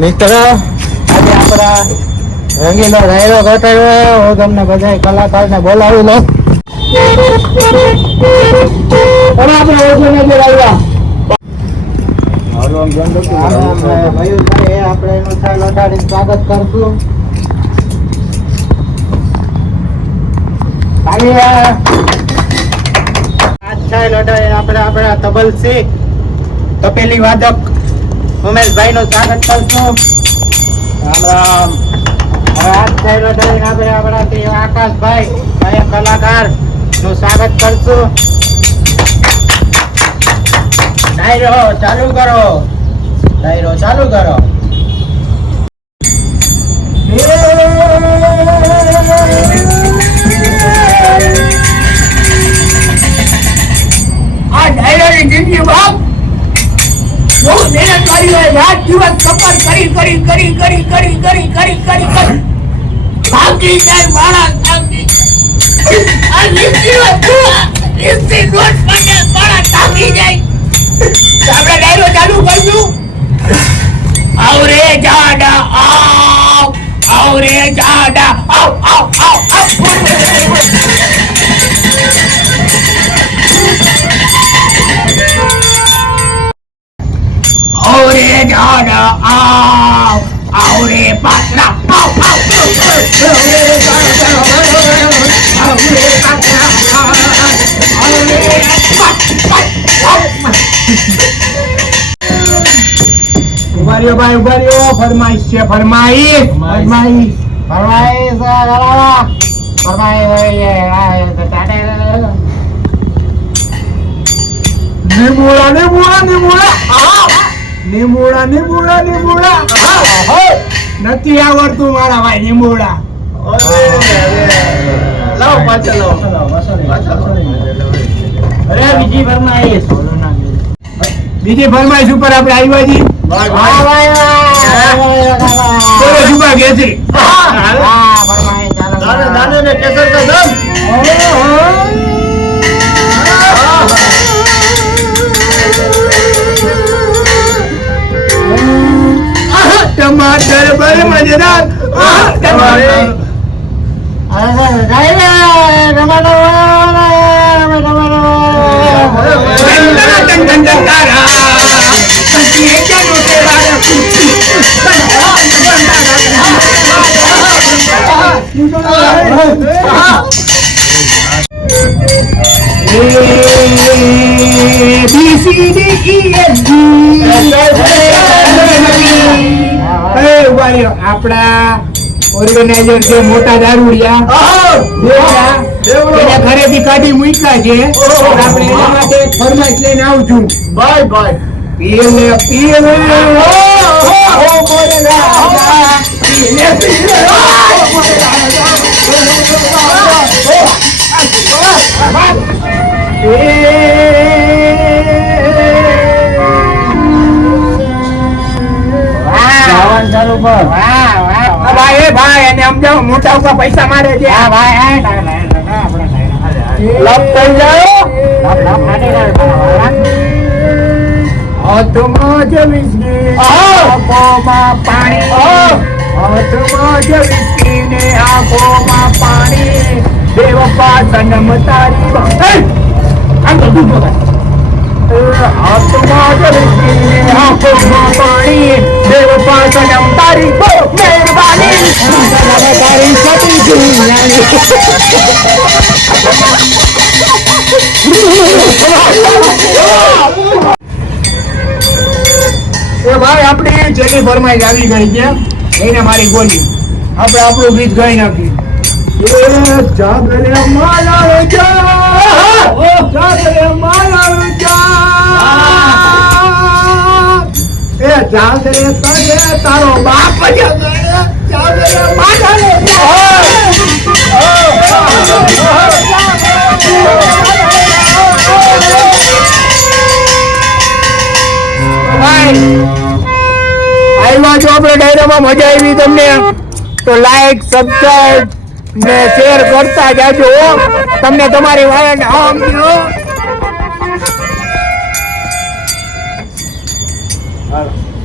મિત્રો આજે આપણા રંગીલો ડાયરો ઘટાડ્યો. હું તમને બધા કલાકારને બોલાવી લઉં. આપણે એનું છાલ લગાડીને સ્વાગત કરશું. આપણે તબલસી તપેલી વાદક ઉમેશભાઈ નું સ્વાગત કરશું. રામ રામ. આપણે આપણા આકાશભાઈ ગાયક કલાકાર નું સ્વાગત કરશું. ડાયરો ચાલુ કરો. આ ડાયરાની જિંદગી બાપ બહુ મહેનત કરી હોય. રાત દિવસ સફર કરી થાકી જાય માણસ. થાકી આ લીસી નોટ પડે માણસ થાકી જાય. આપણે ડાયરો ચાલુ કરશું. આવરે જાડા આવરે જાડા આવ આવરે જાડા આવરે પાતળા ઉભા રહ્યો. ફરમાઈશ છે. ફરમાઈશ નિમોડા નથી આવડતું મારા ભાઈ. નિમોડા લાવ પાછળ અરે બીજી ફરમાઈશ ઉપર આપણે આવ્યા છીએ. ટમાટર બર મજેદાર. આપણા ઓર્ગેનાઇઝર છે મોટા દારૂડિયા એના ઘરેથી કાઢી મૂક્યા છે. આપણે એના માટે ફરમાઈશ લઈને આવશું. ભાઈ એને સમજાવો. મોટા ઉપર પૈસા મારે છે. હાથમાં જ વિસ્કી આંખોમાં પાણી. હાથમાં જ વિસ્કી ને આંખોમાં પાણી. દેવપા સનમ તારી હાથમાં જ વિસ્કી ને આંખોમાં પાણી. દેવપા સનમ તારી મહેરબાની. તારી સતી ભાઈ આપણી જેની ફરમાઈશ આવી ગઈ છે એને મારી ગોલી. આપણે આપણું ગીત ગાઈ નાખી. જાગરે મારા જાગરે તને તારો બાપ જાગરે આવ્યા જો આપણે ડાયરામાં. મજા આવી તમને તો લાઈક સબસ્ક્રાઇબ ને શેર કરતા જાજો. તમને તમારી વાયન આમ હાલો